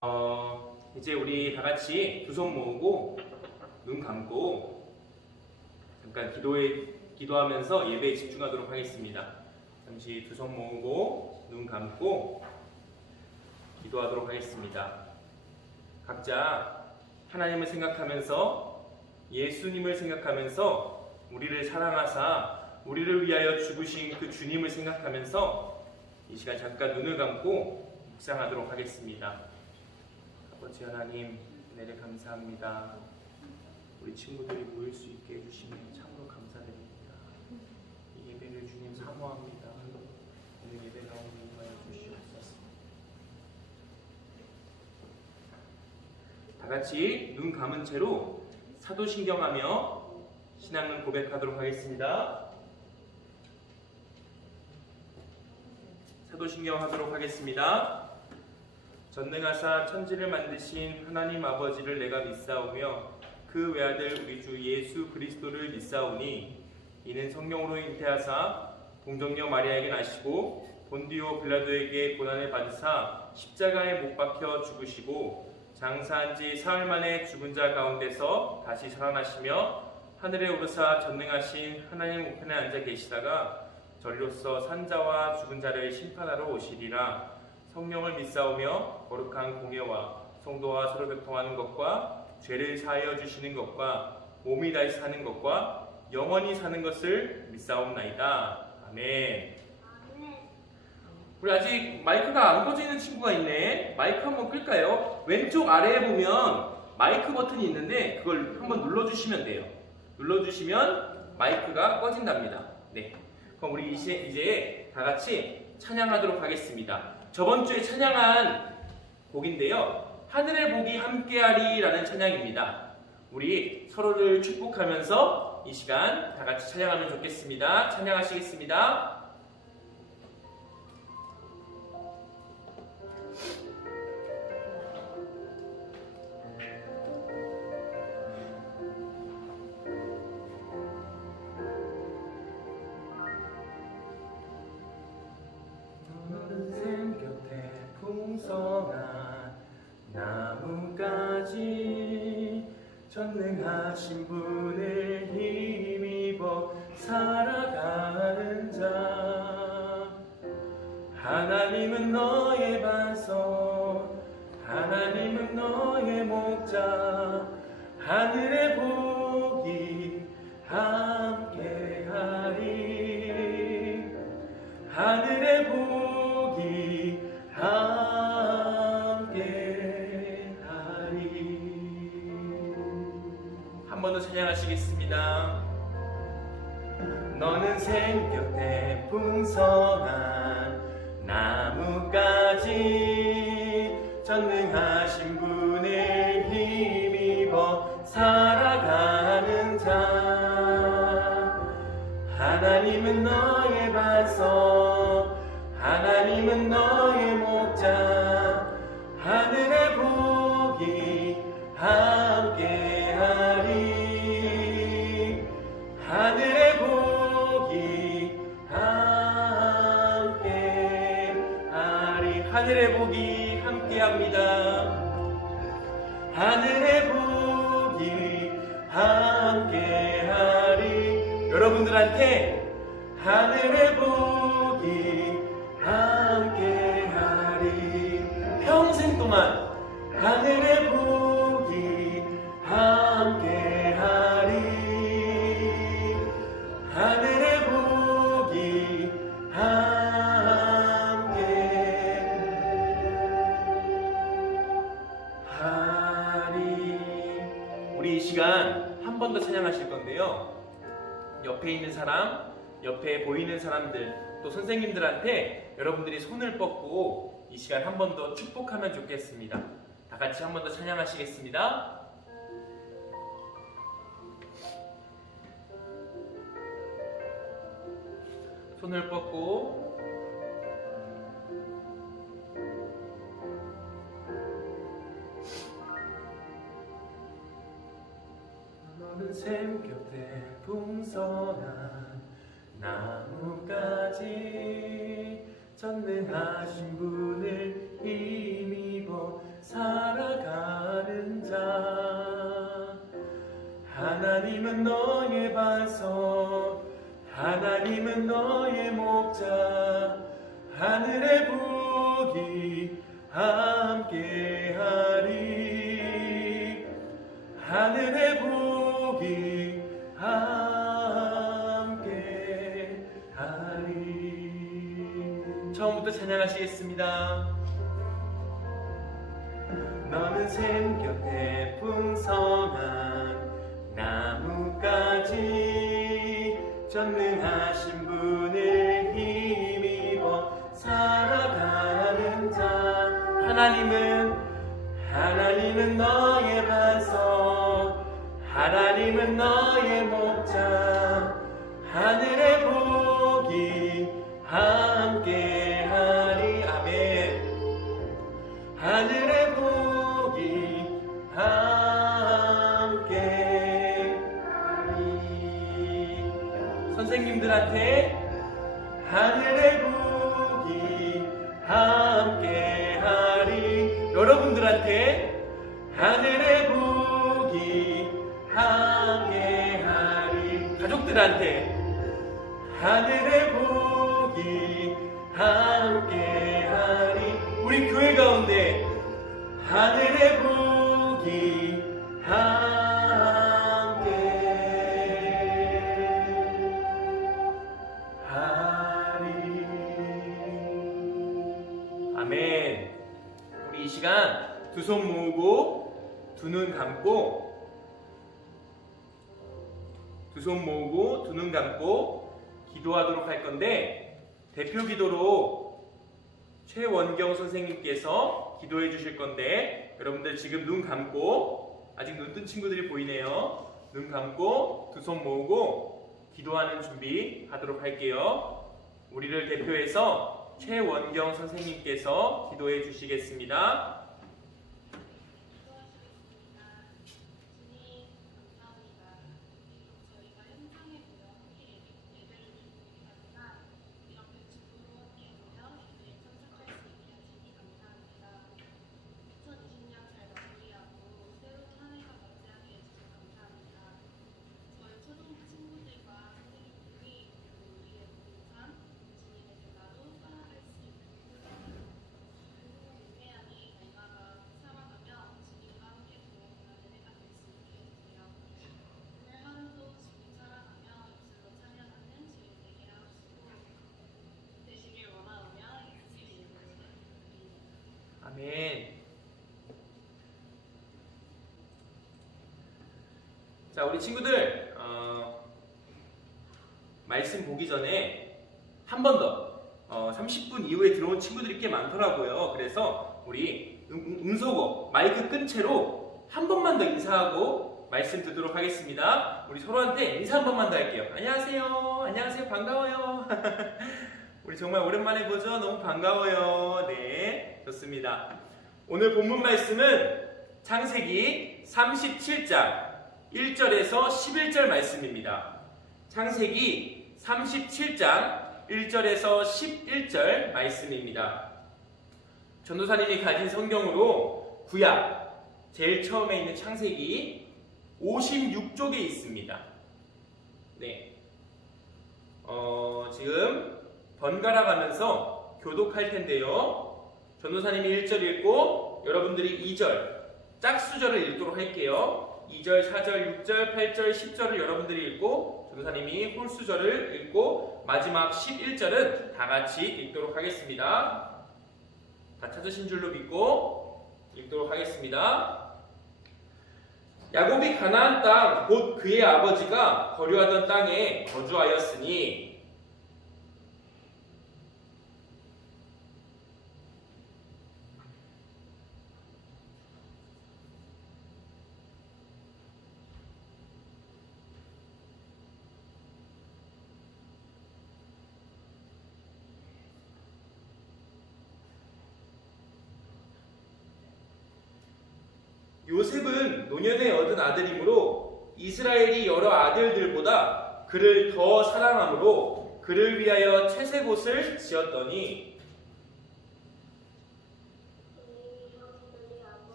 이제 우리 다 같이 두 손 모으고 눈 감고 잠깐 기도하면서 예배에 집중하도록 하겠습니다. 잠시 두 손 모으고 눈 감고 기도하도록 하겠습니다. 각자 하나님을 생각하면서 예수님을 생각하면서 우리를 사랑하사 우리를 위하여 죽으신 그 주님을 생각하면서 이 시간 잠깐 눈을 감고 묵상하도록 하겠습니다. 아버지 하나님, 은혜를 감사합니다. 우리 친구들이 모일 수 있게 해주시니 참으로 감사드립니다. 이 예배를 주님 사모합니다. 오늘 예배 나오는 인하여 주시옵소서. 다 같이 눈 감은 채로 사도신경하며 신앙을 고백하도록 하겠습니다. 사도신경 하도록 하겠습니다. 전능하사 천지를 만드신 하나님 아버지를 내가 믿사오며 그 외아들 우리 주 예수 그리스도를 믿사오니 이는 성령으로 잉태하사 동정녀 마리아에게 나시고 본디오 빌라도에게 고난을 받으사 십자가에 못 박혀 죽으시고 장사한 지 사흘 만에 죽은 자 가운데서 다시 살아나시며 하늘에 오르사 전능하신 하나님 우편에 앉아 계시다가 저리로서 산자와 죽은 자를 심판하러 오시리라. 성령을 믿사오며 거룩한 공예와 성도와 서로 교통하는 것과 죄를 사하여 주시는 것과 몸이 다시 사는 것과 영원히 사는 것을 믿사옵나이다. 아멘. 우리 아직 마이크가 안 꺼지는 친구가 있네. 마이크 한번 끌까요? 왼쪽 아래에 보면 마이크 버튼이 있는데 그걸 한번 눌러주시면 돼요. 눌러주시면 마이크가 꺼진답니다. 네. 그럼 우리 이제 다 같이 찬양하도록 하겠습니다. 저번 주에 찬양한 곡인데요. 하늘의 복이 함께하리 라는 찬양입니다. 우리 서로를 축복하면서 이 시간 다 같이 찬양하면 좋겠습니다. 찬양하시겠습니다. 풍성한 나무까지 전능하신 분을 힘입어 살아가는 자 하나님은 너의 반석 하나님은 너의 목자 하늘의 복이 함께하리 하늘의 복이 함께하리. 한 번 더 찬양하시겠습니다. 너는 생명의 풍성한 나무까지 전능하신 분을 힘입어 살아가는 자 하나님은 너의 반석 하나님은 너의 목자 하늘의 복이 함께하리 하늘의 복이 함께하리 하늘의 복이 함께합니다. 하늘의 복이 함께하리 여러분들한테 하늘의 복이 함께하리 평생 동안 하늘의 복이 함께하리 하늘의 복이 함께하리. 우리 이 시간 한 번 더 찬양하실 건데요. 옆에 있는 사람, 옆에 보이는 사람들 또 선생님들한테 여러분들이 손을 뻗고 이 시간 한 번 더 축복하면 좋겠습니다. 다 같이 한 번 더 찬양하시겠습니다. 손을 뻗고 너는 샘 곁에 풍성한 나무까지 전능하신 분을 힘입어 살아가는 자. 하나님은 너의 반석, 하나님은 너의 목자. 하늘의 복이 함께하리, 하늘의 복이 함께하리. 처음부터 찬양하시겠습니다. 너는 샘곁에 풍성한 나무까지 전능하신 분을 힘입어 살아가는 자. 하나님은 너의 반석, 하나님은 너의 목자. 하늘의 복이 함께하리. 아멘. 하늘의 복이 함께하리. 선생님들한테 하늘의 복이 함께하리. 여러분들한테 하늘의 복이 함께하리. 가족들한테 하늘의 복이 함께하리. 우리 교회 가운데 하늘의 복이 함께하리. 아멘. 우리 이 시간 두 손 모으고 두 눈 감고, 두 손 모으고 두 눈 감고 기도하도록 할 건데, 대표 기도로 최원경 선생님께서 기도해 주실 건데, 여러분들 지금 눈 감고, 아직 눈 뜬 친구들이 보이네요. 눈 감고 두 손 모으고 기도하는 준비 하도록 할게요. 우리를 대표해서 최원경 선생님께서 기도해 주시겠습니다. 아멘. 자, 우리 친구들 말씀 보기 전에 한 번 더 30분 이후에 들어온 친구들이 꽤 많더라고요. 그래서 우리 음소거 마이크 끈 채로 한 번만 더 인사하고 말씀 듣도록 하겠습니다. 우리 서로한테 인사 한 번만 더 할게요. 안녕하세요. 안녕하세요. 반가워요. 우리 정말 오랜만에 보죠? 너무 반가워요. 네, 좋습니다. 오늘 본문 말씀은 창세기 37장 1절에서 11절 말씀입니다. 창세기 37장 1절에서 11절 말씀입니다. 전도사님이 가진 성경으로 구약 제일 처음에 있는 창세기 56쪽에 있습니다. 네, 지금 번갈아 가면서 교독할 텐데요. 전도사님이 1절 읽고 여러분들이 2절 짝수절을 읽도록 할게요. 2절, 4절, 6절, 8절, 10절을 여러분들이 읽고 전도사님이 홀수절을 읽고 마지막 11절은 다 같이 읽도록 하겠습니다. 다 찾으신 줄로 믿고 읽도록 하겠습니다. 야곱이 가나안 땅 곧 그의 아버지가 거류하던 땅에 거주하였으니 요셉은 노년에 얻은 아들이므로 이스라엘이 여러 아들들보다 그를 더 사랑함으로 그를 위하여 채색옷을 지었더니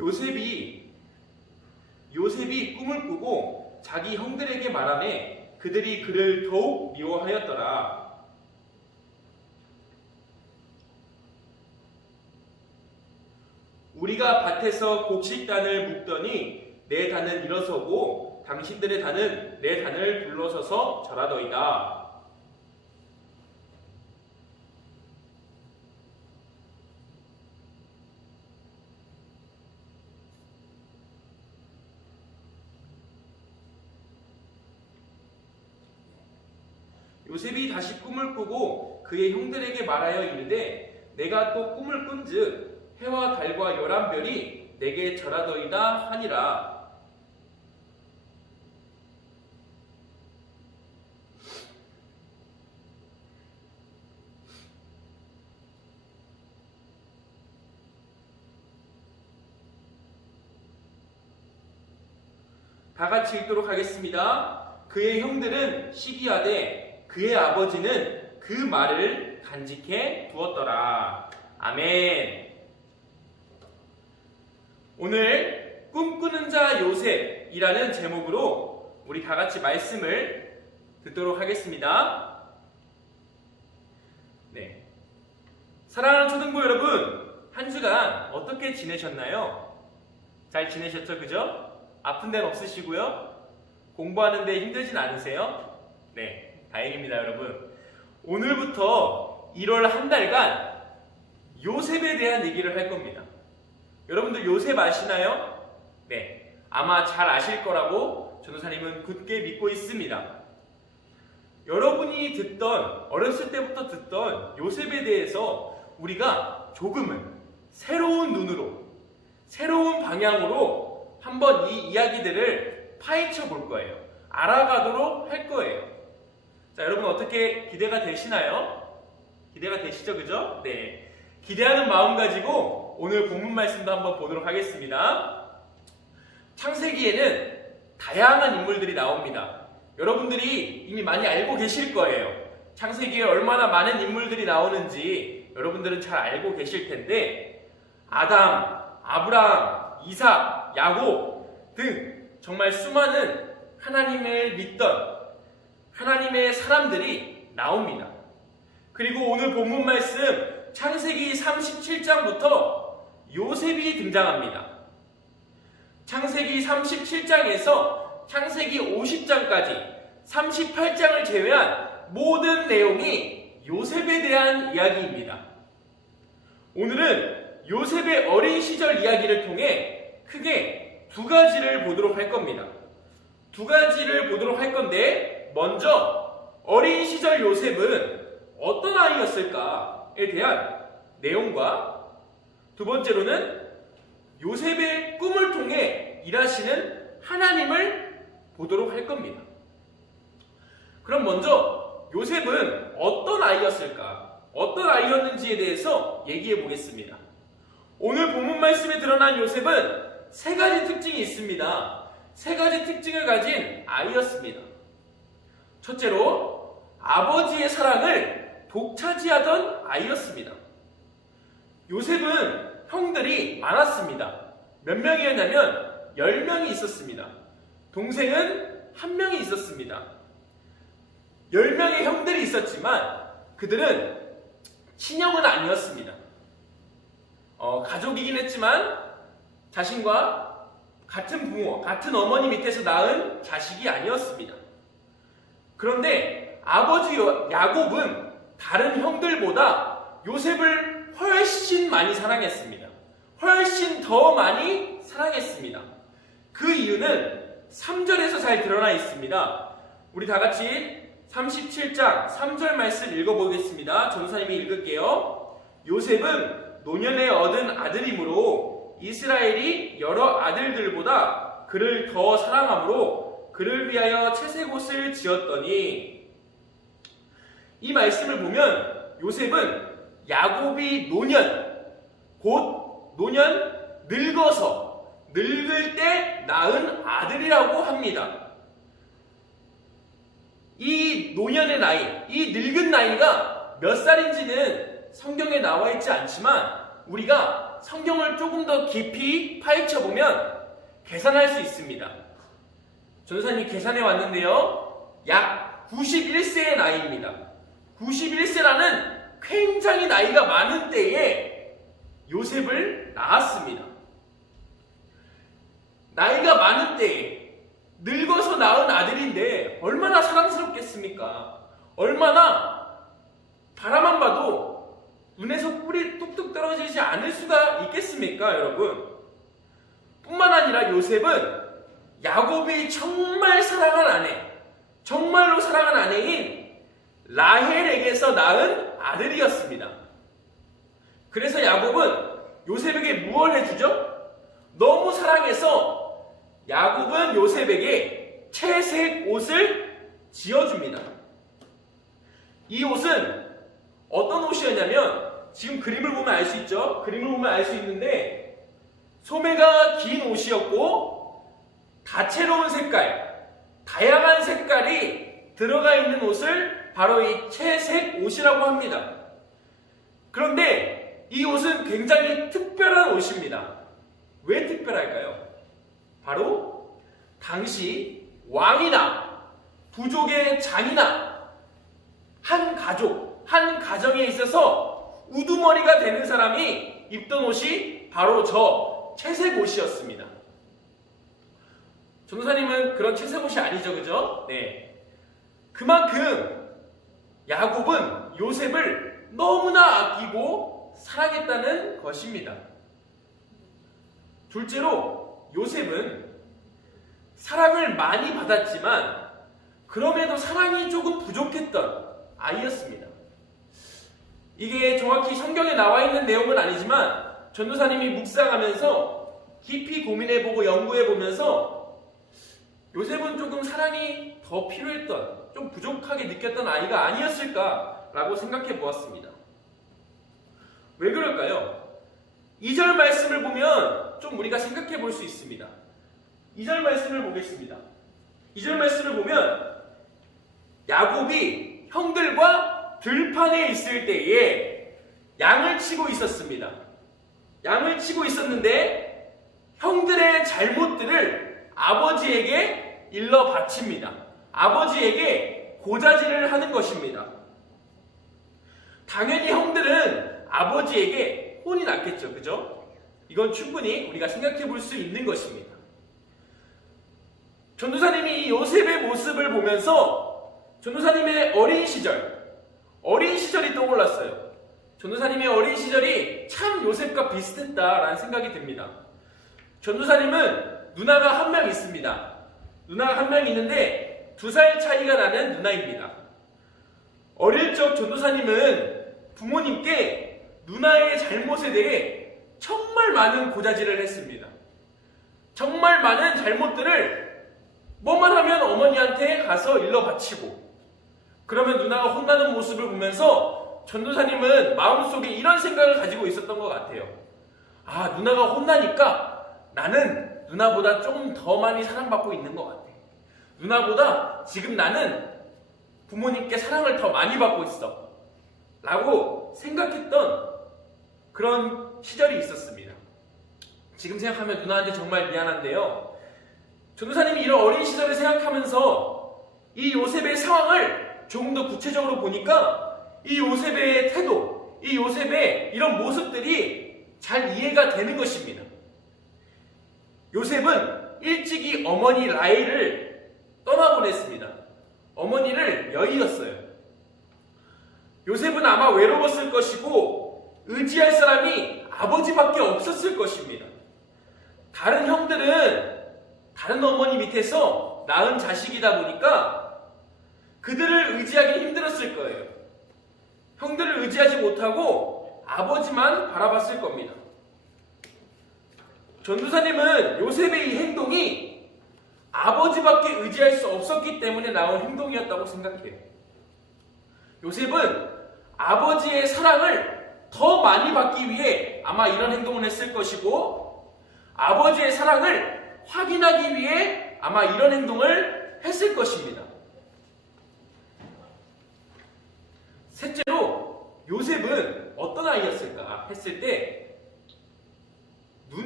요셉이 꿈을 꾸고 자기 형들에게 말하매 그들이 그를 더욱 미워하였더라. 우리가 밭에서 곡식단을 묶더니 내 단은 일어서고 당신들의 단은 내 단을 둘러서서 절하더이다. 요셉이 다시 꿈을 꾸고 그의 형들에게 말하여 이르되 내가 또 꿈을 꾼즉 해와 달과 11별이 내게 절하더이다 하니라. 다 같이 읽도록 하겠습니다. 그의 형들은 시기하되 그의 아버지는 그 말을 간직해 두었더라. 아멘. 오늘 꿈꾸는 자 요셉이라는 제목으로 우리 다 같이 말씀을 듣도록 하겠습니다. 네. 사랑하는 초등부 여러분, 한 주간 어떻게 지내셨나요? 잘 지내셨죠? 그죠? 아픈 데는 없으시고요. 공부하는데 힘들진 않으세요? 네, 다행입니다, 여러분. 오늘부터 1월 한 달간 요셉에 대한 얘기를 할 겁니다. 여러분들 요셉 아시나요? 네, 아마 잘 아실 거라고 전도사님은 굳게 믿고 있습니다. 여러분이 어렸을 때부터 듣던 요셉에 대해서 우리가 조금은 새로운 눈으로, 새로운 방향으로 한번 이 이야기들을 파헤쳐 볼 거예요. 알아가도록 할 거예요. 자, 여러분 어떻게 기대가 되시나요? 기대가 되시죠? 그죠? 네. 기대하는 마음 가지고 오늘 본문 말씀도 한번 보도록 하겠습니다. 창세기에는 다양한 인물들이 나옵니다. 여러분들이 이미 많이 알고 계실 거예요. 창세기에 얼마나 많은 인물들이 나오는지 여러분들은 잘 알고 계실 텐데 아담, 아브라함, 이삭, 야곱 등 정말 수많은 하나님을 믿던 하나님의 사람들이 나옵니다. 그리고 오늘 본문 말씀 창세기 37장부터 요셉이 등장합니다. 창세기 37장에서 창세기 50장까지 38장을 제외한 모든 내용이 요셉에 대한 이야기입니다. 오늘은 요셉의 어린 시절 이야기를 통해 크게 두 가지를 보도록 할 겁니다. 두 가지를 보도록 할 건데 먼저 어린 시절 요셉은 어떤 아이였을까에 대한 내용과 두 번째로는 요셉의 꿈을 통해 일하시는 하나님을 보도록 할 겁니다. 그럼 먼저 요셉은 어떤 아이였을까? 어떤 아이였는지에 대해서 얘기해 보겠습니다. 오늘 본문 말씀에 드러난 요셉은 세 가지 특징이 있습니다. 세 가지 특징을 가진 아이였습니다. 첫째로 아버지의 사랑을 독차지하던 아이였습니다. 요셉은 형들이 많았습니다. 몇 명이었냐면 10명이 있었습니다. 동생은 1명이 있었습니다. 10명의 형들이 있었지만 그들은 친형은 아니었습니다. 가족이긴 했지만 자신과 같은 부모, 같은 어머니 밑에서 낳은 자식이 아니었습니다. 그런데 아버지 야곱은 다른 형들보다 요셉을 훨씬 많이 사랑했습니다. 훨씬 더 많이 사랑했습니다. 그 이유는 3절에서 잘 드러나 있습니다. 우리 다 같이 37장 3절 말씀 읽어보겠습니다. 전도사님이 읽을게요. 요셉은 노년에 얻은 아들이므로 이스라엘이 여러 아들들보다 그를 더 사랑하므로 그를 위하여 채색옷을 지었더니, 이 말씀을 보면 요셉은 야곱이 노년 늙어서 늙을 때 낳은 아들이라고 합니다. 이 노년의 나이, 이 늙은 나이가 몇 살인지는 성경에 나와 있지 않지만 우리가 성경을 조금 더 깊이 파헤쳐 보면 계산할 수 있습니다. 전도사님이 계산해 왔는데요, 약 91세의 나이입니다. 91세라는 굉장히 나이가 많은 때에 요셉을 낳았습니다. 나이가 많은 때에 늙어서 낳은 아들인데 얼마나 사랑스럽겠습니까? 얼마나 바라만 봐도 눈에서 꿀이 뚝뚝 떨어지지 않을 수가 있겠습니까, 여러분? 뿐만 아니라 요셉은 야곱이 정말 사랑한 아내, 정말로 사랑한 아내인 라헬에게서 낳은 아들이었습니다. 그래서 야곱은 요셉에게 무엇을 해주죠? 너무 사랑해서 야곱은 요셉에게 채색 옷을 지어줍니다. 이 옷은 어떤 옷이었냐면, 지금 그림을 보면 알 수 있죠? 그림을 보면 알 수 있는데 소매가 긴 옷이었고 다채로운 색깔, 다양한 색깔이 들어가 있는 옷을 바로 이 채색 옷이라고 합니다. 그런데 이 옷은 굉장히 특별한 옷입니다. 왜 특별할까요? 바로 당시 왕이나 부족의 장이나 한 가족, 한 가정에 있어서 우두머리가 되는 사람이 입던 옷이 바로 저 채색 옷이었습니다. 전도사님은 그런 채색 옷이 아니죠, 그죠? 네. 그만큼 야곱은 요셉을 너무나 아끼고 사랑했다는 것입니다. 둘째로 요셉은 사랑을 많이 받았지만 그럼에도 사랑이 조금 부족했던 아이였습니다. 이게 정확히 성경에 나와 있는 내용은 아니지만 전도사님이 묵상하면서 깊이 고민해보고 연구해보면서 요셉은 조금 사랑이 더 필요했던, 좀 부족하게 느꼈던 아이가 아니었을까라고 생각해 보았습니다. 왜 그럴까요? 2절 말씀을 보면 좀 우리가 생각해 볼 수 있습니다. 2절 말씀을 보겠습니다. 2절 말씀을 보면 야곱이 형들과 들판에 있을 때에 양을 치고 있었습니다. 양을 치고 있었는데 형들의 잘못들을 아버지에게 일러 바칩니다. 아버지에게 고자질을 하는 것입니다. 당연히 형들은 아버지에게 혼이 났겠죠, 그죠? 이건 충분히 우리가 생각해 볼 수 있는 것입니다. 전도사님이 이 요셉의 모습을 보면서 전도사님의 어린 시절이 떠올랐어요. 전도사님의 어린 시절이 참 요셉과 비슷했다라는 생각이 듭니다. 전도사님은 누나가 한 명 있습니다. 누나가 한 명 있는데 2살 차이가 나는 누나입니다. 어릴 적 전도사님은 부모님께 누나의 잘못에 대해 정말 많은 고자질을 했습니다. 정말 많은 잘못들을 뭐만 하면 어머니한테 가서 일러 바치고, 그러면 누나가 혼나는 모습을 보면서 전도사님은 마음속에 이런 생각을 가지고 있었던 것 같아요. 아, 누나가 혼나니까 나는 누나보다 좀 더 많이 사랑받고 있는 것 같아. 누나보다 지금 나는 부모님께 사랑을 더 많이 받고 있어 라고 생각했던 그런 시절이 있었습니다. 지금 생각하면 누나한테 정말 미안한데요, 전도사님이 이런 어린 시절을 생각하면서 이 요셉의 상황을 조금 더 구체적으로 보니까 이 요셉의 태도, 이 요셉의 이런 모습들이 잘 이해가 되는 것입니다. 요셉은 일찍이 어머니 라헬을 떠나보냈습니다. 어머니를 여의었어요. 요셉은 아마 외로웠을 것이고 의지할 사람이 아버지밖에 없었을 것입니다. 다른 형들은 다른 어머니 밑에서 낳은 자식이다 보니까 그들을 의지하기 힘들었을 거예요. 형들을 의지하지 못하고 아버지만 바라봤을 겁니다. 전도사님은 요셉의 이 행동이 아버지밖에 의지할 수 없었기 때문에 나온 행동이었다고 생각해요. 요셉은 아버지의 사랑을 더 많이 받기 위해 아마 이런 행동을 했을 것이고, 아버지의 사랑을 확인하기 위해 아마 이런 행동을 했을 것입니다. 셋째로 요셉은 어떤 아이였을까 했을 때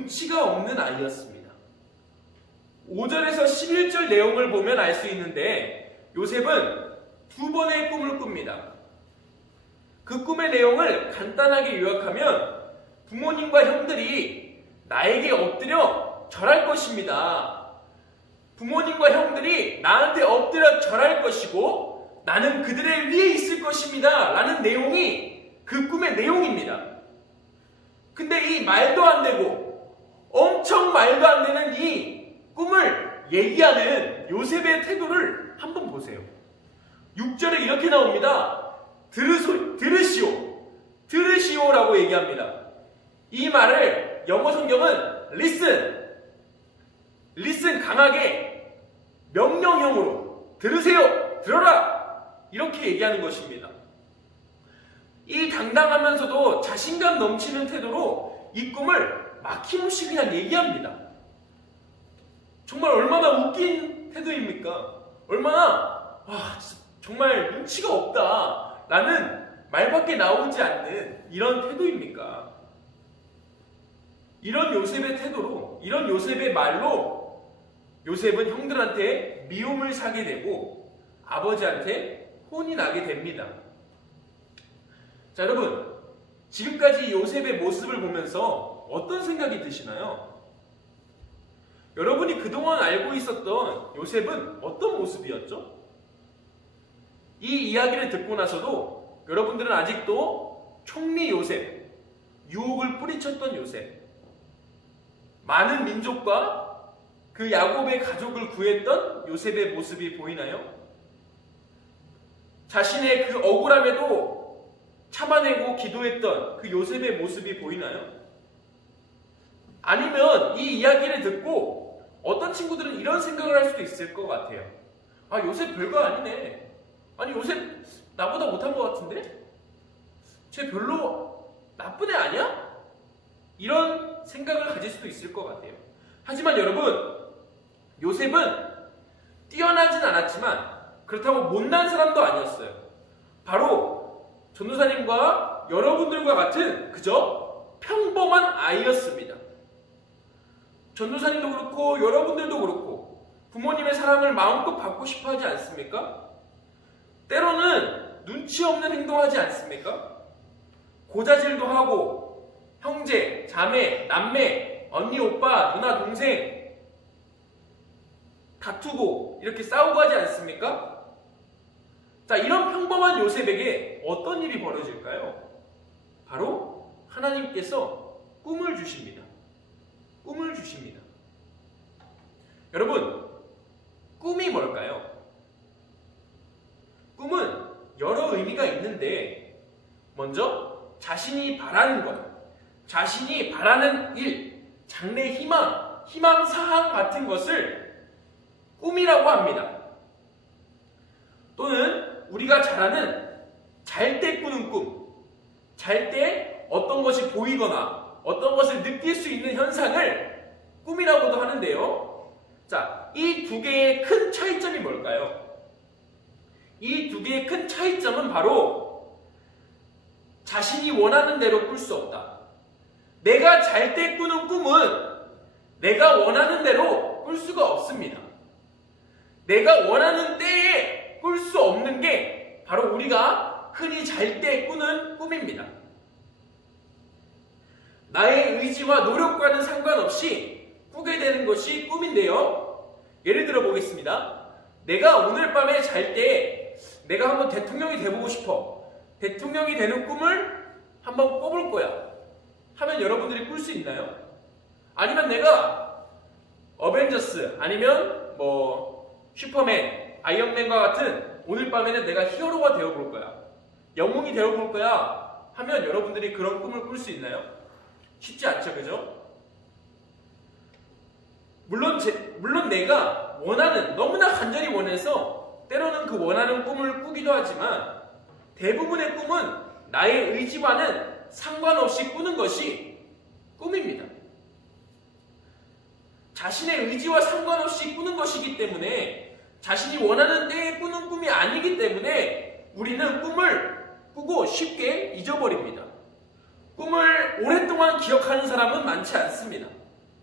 눈치가 없는 아이였습니다. 5절에서 11절 내용을 보면 알 수 있는데 요셉은 2번의 꿈을 꿉니다. 그 꿈의 내용을 간단하게 요약하면 부모님과 형들이 나에게 엎드려 절할 것입니다. 부모님과 형들이 나한테 엎드려 절할 것이고 나는 그들의 위에 있을 것입니다. 라는 내용이 그 꿈의 내용입니다. 근데 이 말도 안 되고 엄청 말도 안 되는 이 꿈을 얘기하는 요셉의 태도를 한번 보세요. 6절에 이렇게 나옵니다. 들으시오라고 얘기합니다. 이 말을 영어 성경은 listen 강하게 명령형으로 들으세요, 들어라 이렇게 얘기하는 것입니다. 이 당당하면서도 자신감 넘치는 태도로 이 꿈을 막힘없이 그냥 얘기합니다. 정말 얼마나 웃긴 태도입니까? 얼마나 정말 눈치가 없다 라는 말밖에 나오지 않는 이런 태도입니까? 이런 요셉의 태도로, 이런 요셉의 말로 요셉은 형들한테 미움을 사게 되고 아버지한테 혼이 나게 됩니다. 자, 여러분, 지금까지 요셉의 모습을 보면서 어떤 생각이 드시나요? 여러분이 그동안 알고 있었던 요셉은 어떤 모습이었죠? 이 이야기를 듣고 나서도 여러분들은 아직도 총리 요셉, 유혹을 뿌리쳤던 요셉, 많은 민족과 그 야곱의 가족을 구했던 요셉의 모습이 보이나요? 자신의 그 억울함에도 참아내고 기도했던 그 요셉의 모습이 보이나요? 아니면 이 이야기를 듣고 어떤 친구들은 이런 생각을 할 수도 있을 것 같아요. 요셉 별거 아니네. 아니, 요셉 나보다 못한 것 같은데? 쟤 별로 나쁜 애 아니야? 이런 생각을 가질 수도 있을 것 같아요. 하지만 여러분, 요셉은 뛰어나진 않았지만 그렇다고 못난 사람도 아니었어요. 바로 전도사님과 여러분들과 같은 그저 평범한 아이였습니다. 전도사님도 그렇고 여러분들도 그렇고 부모님의 사랑을 마음껏 받고 싶어 하지 않습니까? 때로는 눈치 없는 행동하지 않습니까? 고자질도 하고 형제, 자매, 남매, 언니, 오빠, 누나, 동생 다투고 이렇게 싸우고 하지 않습니까? 자, 이런 평범한 요셉에게 어떤 일이 벌어질까요? 바로 하나님께서 꿈을 주십니다. 꿈을 주십니다. 여러분, 꿈이 뭘까요? 꿈은 여러 의미가 있는데 먼저 자신이 바라는 것, 자신이 바라는 일, 장래 희망, 희망사항 같은 것을 꿈이라고 합니다. 또는 우리가 잘 아는 잘 때 꾸는 꿈, 잘 때 어떤 것이 보이거나 어떤 것을 느낄 수 있는 현상을 꿈이라고도 하는데요. 자, 이 두 개의 큰 차이점이 뭘까요? 이 두 개의 큰 차이점은 바로 자신이 원하는 대로 꿀 수 없다. 내가 잘 때 꾸는 꿈은 내가 원하는 대로 꿀 수가 없습니다. 내가 원하는 때에 꿀 수 없는 게 바로 우리가 흔히 잘 때 꾸는 꿈입니다. 나의 의지와 노력과는 상관없이 꾸게 되는 것이 꿈인데요. 예를 들어 보겠습니다. 내가 오늘 밤에 잘 때 내가 한번 대통령이 돼보고 싶어. 대통령이 되는 꿈을 한번 꿔볼 거야. 하면 여러분들이 꿀 수 있나요? 아니면 내가 어벤져스 아니면 슈퍼맨, 아이언맨과 같은 오늘 밤에는 내가 히어로가 되어볼 거야. 영웅이 되어볼 거야. 하면 여러분들이 그런 꿈을 꿀 수 있나요? 쉽지 않죠, 그죠? 물론 내가 원하는, 너무나 간절히 원해서 때로는 그 원하는 꿈을 꾸기도 하지만 대부분의 꿈은 나의 의지와는 상관없이 꾸는 것이 꿈입니다. 자신의 의지와 상관없이 꾸는 것이기 때문에 자신이 원하는 때에 꾸는 꿈이 아니기 때문에 우리는 꿈을 꾸고 쉽게 잊어버립니다. 꿈을 오랫동안 기억하는 사람은 많지 않습니다.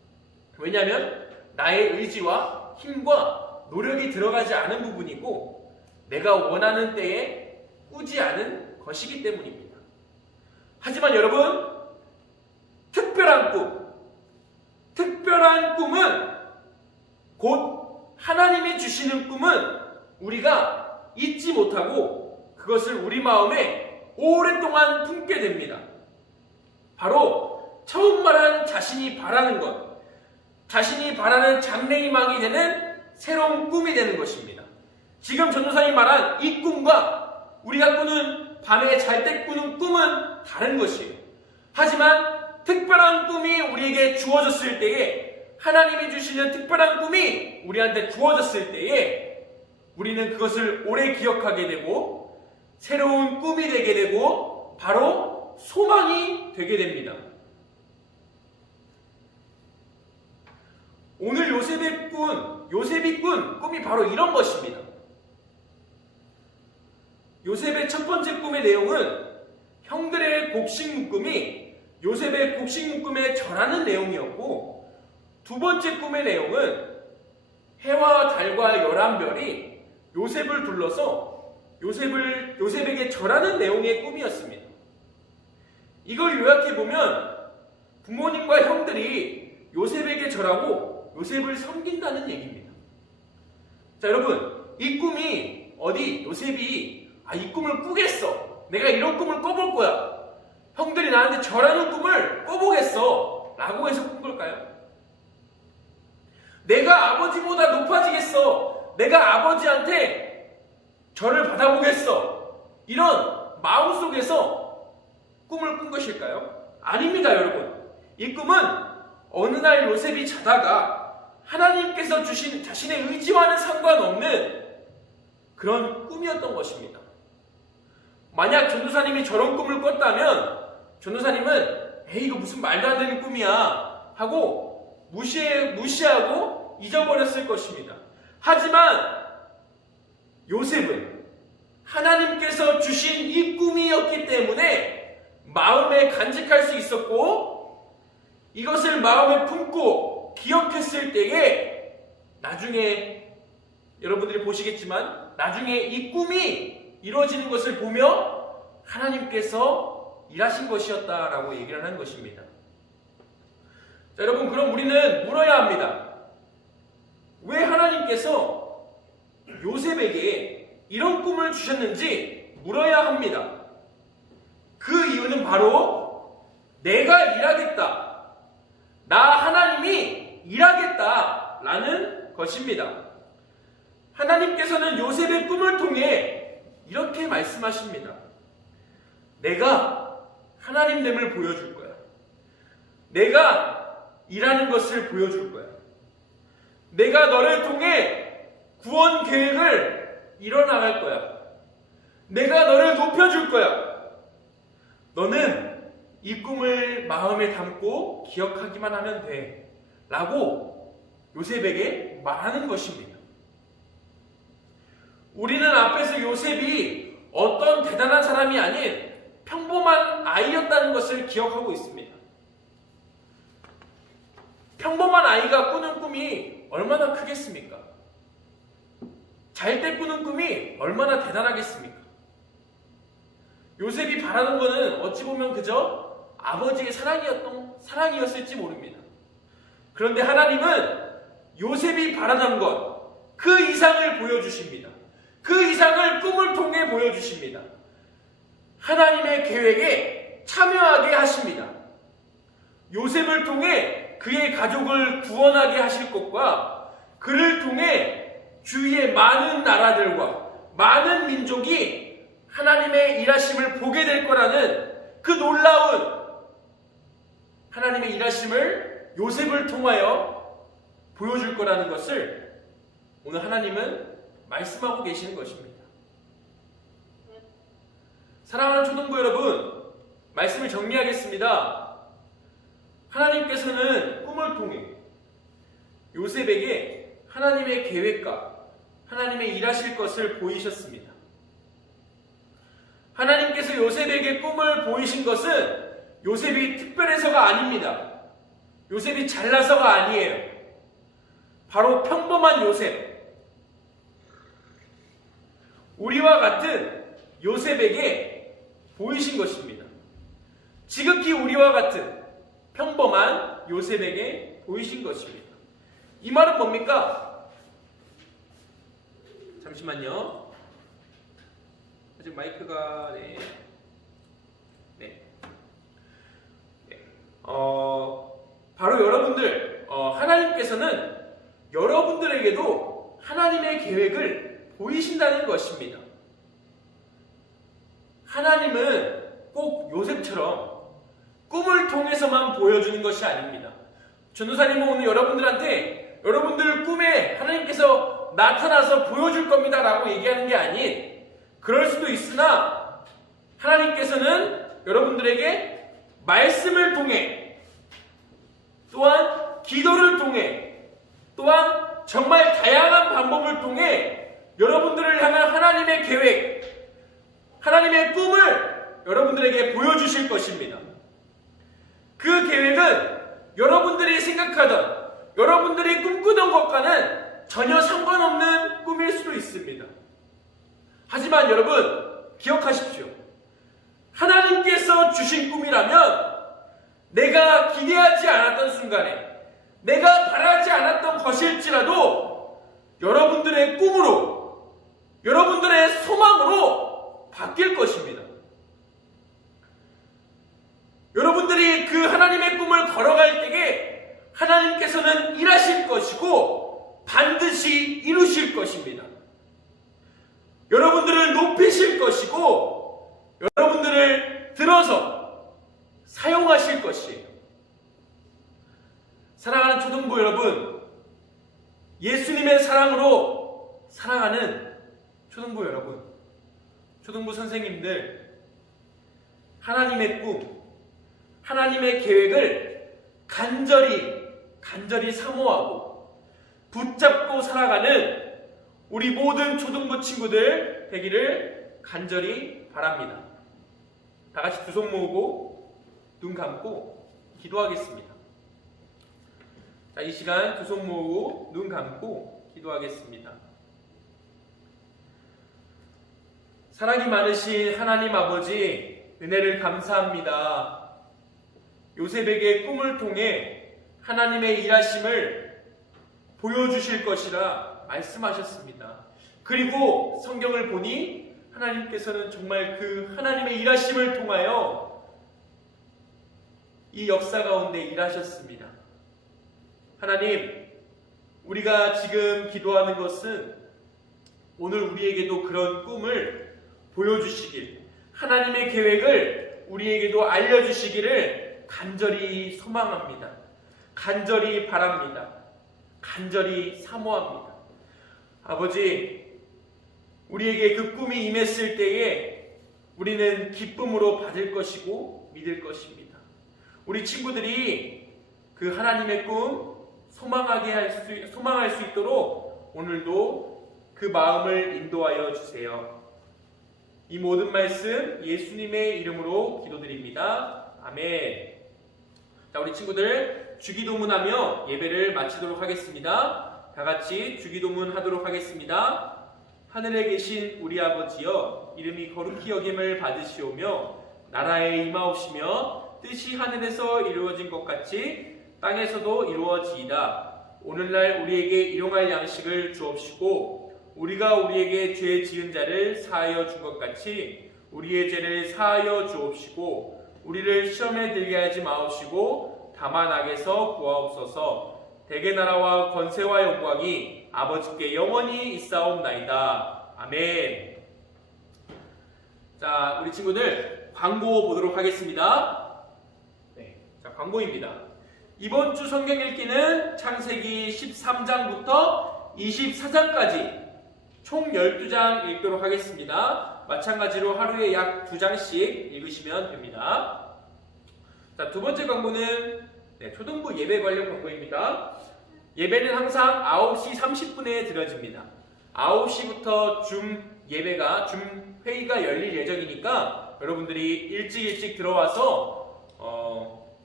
왜냐하면 나의 의지와 힘과 노력이 들어가지 않은 부분이고 내가 원하는 때에 꾸지 않은 것이기 때문입니다. 하지만 여러분, 특별한 꿈은 곧 하나님이 주시는 꿈은 우리가 잊지 못하고 그것을 우리 마음에 오랫동안 품게 됩니다. 바로 처음 말한 자신이 바라는 것, 자신이 바라는 장래희망이 되는 새로운 꿈이 되는 것입니다. 지금 전도사님 말한 이 꿈과 우리가 꾸는 밤에 잘 때 꾸는 꿈은 다른 것이에요. 하지만 특별한 꿈이 우리에게 주어졌을 때에, 하나님이 주시는 특별한 꿈이 우리한테 주어졌을 때에 우리는 그것을 오래 기억하게 되고 새로운 꿈이 되게 되고 바로 소망이 되게 됩니다. 오늘 요셉이 꾼 꿈이 바로 이런 것입니다. 요셉의 첫 번째 꿈의 내용은 형들의 곡식 묶음이 요셉의 곡식 묶음에 절하는 내용이었고, 두 번째 꿈의 내용은 해와 달과 11별이 요셉을 둘러서 요셉에게 절하는 내용의 꿈이었습니다. 이걸 요약해보면 부모님과 형들이 요셉에게 절하고 요셉을 섬긴다는 얘기입니다. 자, 여러분, 이 꿈이 요셉이 이 꿈을 꾸겠어, 내가 이런 꿈을 꿔볼 거야, 형들이 나한테 절하는 꿈을 꿔보겠어 라고 해서 꾼 걸까요? 내가 아버지보다 높아지겠어, 내가 아버지한테 절을 받아보겠어, 이런 마음속에서 꿈을 꾼 것일까요? 아닙니다, 여러분. 이 꿈은 어느 날 요셉이 자다가 하나님께서 주신 자신의 의지와는 상관없는 그런 꿈이었던 것입니다. 만약 전도사님이 저런 꿈을 꿨다면 전도사님은 이거 무슨 말도 안 되는 꿈이야 하고 무시하고 잊어버렸을 것입니다. 하지만 요셉은 하나님께서 주신 이 꿈이었기 때문에 마음에 간직할 수 있었고, 이것을 마음에 품고 기억했을 때에 나중에 여러분들이 보시겠지만 나중에 이 꿈이 이루어지는 것을 보며 하나님께서 일하신 것이었다라고 얘기를 하는 것입니다. 자, 여러분, 그럼 우리는 물어야 합니다. 왜 하나님께서 요셉에게 이런 꿈을 주셨는지 물어야 합니다. 그 이유는 바로 내가 일하겠다, 나 하나님이 일하겠다 라는 것입니다. 하나님께서는 요셉의 꿈을 통해 이렇게 말씀하십니다. 내가 하나님됨을 보여줄 거야. 내가 일하는 것을 보여줄 거야. 내가 너를 통해 구원 계획을 이뤄나갈 거야. 내가 너를 높여줄 거야. 너는 이 꿈을 마음에 담고 기억하기만 하면 돼 라고 요셉에게 말하는 것입니다. 우리는 앞에서 요셉이 어떤 대단한 사람이 아닌 평범한 아이였다는 것을 기억하고 있습니다. 평범한 아이가 꾸는 꿈이 얼마나 크겠습니까? 잘 때 꾸는 꿈이 얼마나 대단하겠습니까? 요셉이 바라는 것은 어찌 보면 그저 아버지의 사랑이었을지 모릅니다. 그런데 하나님은 요셉이 바라던 것, 그 이상을 보여주십니다. 그 이상을 꿈을 통해 보여주십니다. 하나님의 계획에 참여하게 하십니다. 요셉을 통해 그의 가족을 구원하게 하실 것과 그를 통해 주위의 많은 나라들과 많은 민족이 하나님의 일하심을 보게 될 거라는 그 놀라운 하나님의 일하심을 요셉을 통하여 보여줄 거라는 것을 오늘 하나님은 말씀하고 계시는 것입니다. 사랑하는 초등부 여러분, 말씀을 정리하겠습니다. 하나님께서는 꿈을 통해 요셉에게 하나님의 계획과 하나님의 일하실 것을 보이셨습니다. 하나님께서 요셉에게 꿈을 보이신 것은 요셉이 특별해서가 아닙니다. 요셉이 잘나서가 아니에요. 바로 평범한 요셉. 우리와 같은 요셉에게 보이신 것입니다. 지극히 우리와 같은 평범한 요셉에게 보이신 것입니다. 이 말은 뭡니까? 잠시만요. 아직 마이크가 바로 여러분들, 하나님께서는 여러분들에게도 하나님의 계획을 보이신다는 것입니다. 하나님은 꼭 요셉처럼 꿈을 통해서만 보여주는 것이 아닙니다. 전도사님은 오늘 여러분들한테 여러분들 꿈에 하나님께서 나타나서 보여줄 겁니다 라고 얘기하는 게 아닌, 그럴 수도 있으나 하나님께서는 여러분들에게 말씀을 통해, 또한 기도를 통해, 또한 정말 다양한 방법을 통해 여러분들을 향한 하나님의 계획, 하나님의 꿈을 여러분들에게 보여주실 것입니다. 그 계획은 여러분들이 생각하던, 여러분들이 꿈꾸던 것과는 전혀 상관없는 꿈일 수도 있습니다. 하지만 여러분, 기억하십시오. 하나님께서 주신 꿈이라면 내가 기대하지 않았던 순간에, 내가 바라지 않았던 것일지라도 여러분들의 꿈으로, 여러분들의 소망으로 바뀔 것입니다. 여러분들이 그 하나님의 꿈을 걸어갈 때에 하나님께서는 일하실 것이고 반드시 이루실 것입니다. 여러분들을 높이실 것이고 여러분들을 들어서 사용하실 것이에요. 사랑하는 초등부 여러분, 예수님의 사랑으로 사랑하는 초등부 여러분, 초등부 선생님들, 하나님의 꿈, 하나님의 계획을 간절히 사모하고 붙잡고 살아가는 우리 모든 초등부 친구들 되기를 간절히 바랍니다. 다 같이 두 손 모으고 눈 감고 기도하겠습니다. 자, 이 시간 두 손 모으고 눈 감고 기도하겠습니다. 사랑이 많으신 하나님 아버지, 은혜를 감사합니다. 요셉에게 꿈을 통해 하나님의 일하심을 보여주실 것이라 말씀하셨습니다. 그리고 성경을 보니 하나님께서는 정말 그 하나님의 일하심을 통하여 이 역사 가운데 일하셨습니다. 하나님, 우리가 지금 기도하는 것은 오늘 우리에게도 그런 꿈을 보여주시길, 하나님의 계획을 우리에게도 알려주시기를 간절히 소망합니다. 간절히 바랍니다. 간절히 사모합니다. 아버지, 우리에게 그 꿈이 임했을 때에 우리는 기쁨으로 받을 것이고 믿을 것입니다. 우리 친구들이 그 하나님의 꿈 소망할 수 있도록 오늘도 그 마음을 인도하여 주세요. 이 모든 말씀 예수님의 이름으로 기도드립니다. 아멘. 자, 우리 친구들 주기도문하며 예배를 마치도록 하겠습니다. 다 같이 주기도문 하도록 하겠습니다. 하늘에 계신 우리 아버지여, 이름이 거룩히 여김을 받으시오며 나라에 임하옵시며 뜻이 하늘에서 이루어진 것 같이 땅에서도 이루어지이다. 오늘날 우리에게 일용할 양식을 주옵시고 우리가 우리에게 죄 지은 자를 사하여 준 것 같이 우리의 죄를 사하여 주옵시고 우리를 시험에 들게 하지 마옵시고 다만 악에서 구하옵소서. 대개 나라와 권세와 영광이 아버지께 영원히 있사옵나이다. 아멘. 자, 우리 친구들 광고 보도록 하겠습니다. 자, 광고입니다. 이번 주 성경 읽기는 창세기 13장부터 24장까지 총 12장 읽도록 하겠습니다. 마찬가지로 하루에 약 2장씩 읽으시면 됩니다. 자, 두 번째 광고는 초등부 예배 관련 광고입니다. 예배는 항상 9시 30분에 드려집니다. 9시부터 줌 회의가 열릴 예정이니까 여러분들이 일찍 들어와서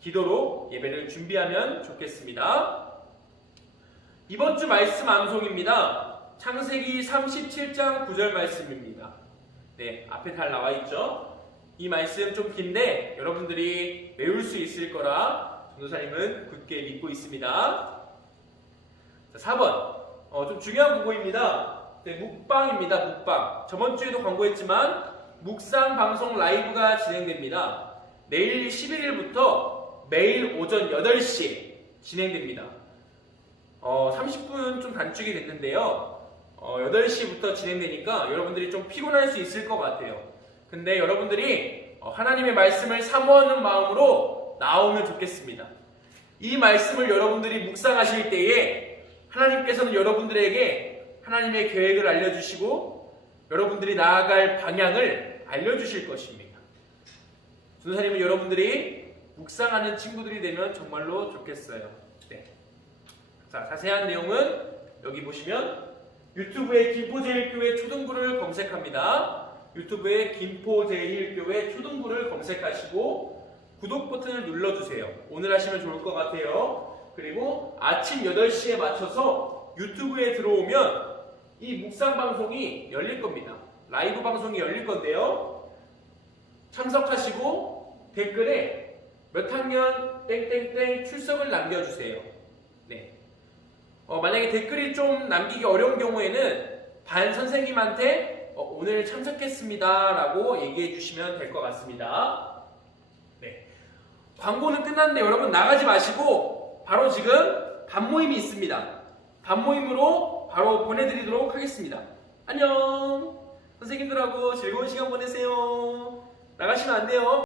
기도로 예배를 준비하면 좋겠습니다. 이번 주 말씀 암송입니다. 창세기 37장 9절 말씀입니다. 네, 앞에 잘 나와 있죠? 이 말씀 좀 긴데 여러분들이 외울 수 있을 거라 전도사님은 굳게 믿고 있습니다. 자, 4번. 좀 중요한 부분입니다. 네, 묵방입니다. 묵방. 저번 주에도 광고했지만 묵상 방송 라이브가 진행됩니다. 내일 11일부터 매일 오전 8시 진행됩니다. 30분 좀 단축이 됐는데요. 8시부터 진행되니까 여러분들이 좀 피곤할 수 있을 것 같아요. 근데 여러분들이 하나님의 말씀을 사모하는 마음으로 나오면 좋겠습니다. 이 말씀을 여러분들이 묵상하실 때에 하나님께서는 여러분들에게 하나님의 계획을 알려주시고 여러분들이 나아갈 방향을 알려주실 것입니다. 전도사님은 여러분들이 묵상하는 친구들이 되면 정말로 좋겠어요. 네. 자, 자세한 내용은 여기 보시면 유튜브에 김포제일교회 초등부를 검색합니다. 유튜브에 김포제일교회 초등부를 검색하시고 구독 버튼을 눌러주세요. 오늘 하시면 좋을 것 같아요. 그리고 아침 8시에 맞춰서 유튜브에 들어오면 이 묵상 방송이 열릴 겁니다. 라이브 방송이 열릴 건데요. 참석하시고 댓글에 몇 학년 땡땡땡 출석을 남겨주세요. 네. 만약에 댓글이 좀 남기기 어려운 경우에는 반 선생님한테 오늘 참석했습니다 라고 얘기해 주시면 될 것 같습니다. 네. 광고는 끝났는데 여러분 나가지 마시고 바로 지금 반모임이 있습니다. 반모임으로 바로 보내드리도록 하겠습니다. 안녕. 선생님들하고 즐거운 시간 보내세요. 나가시면 안 돼요.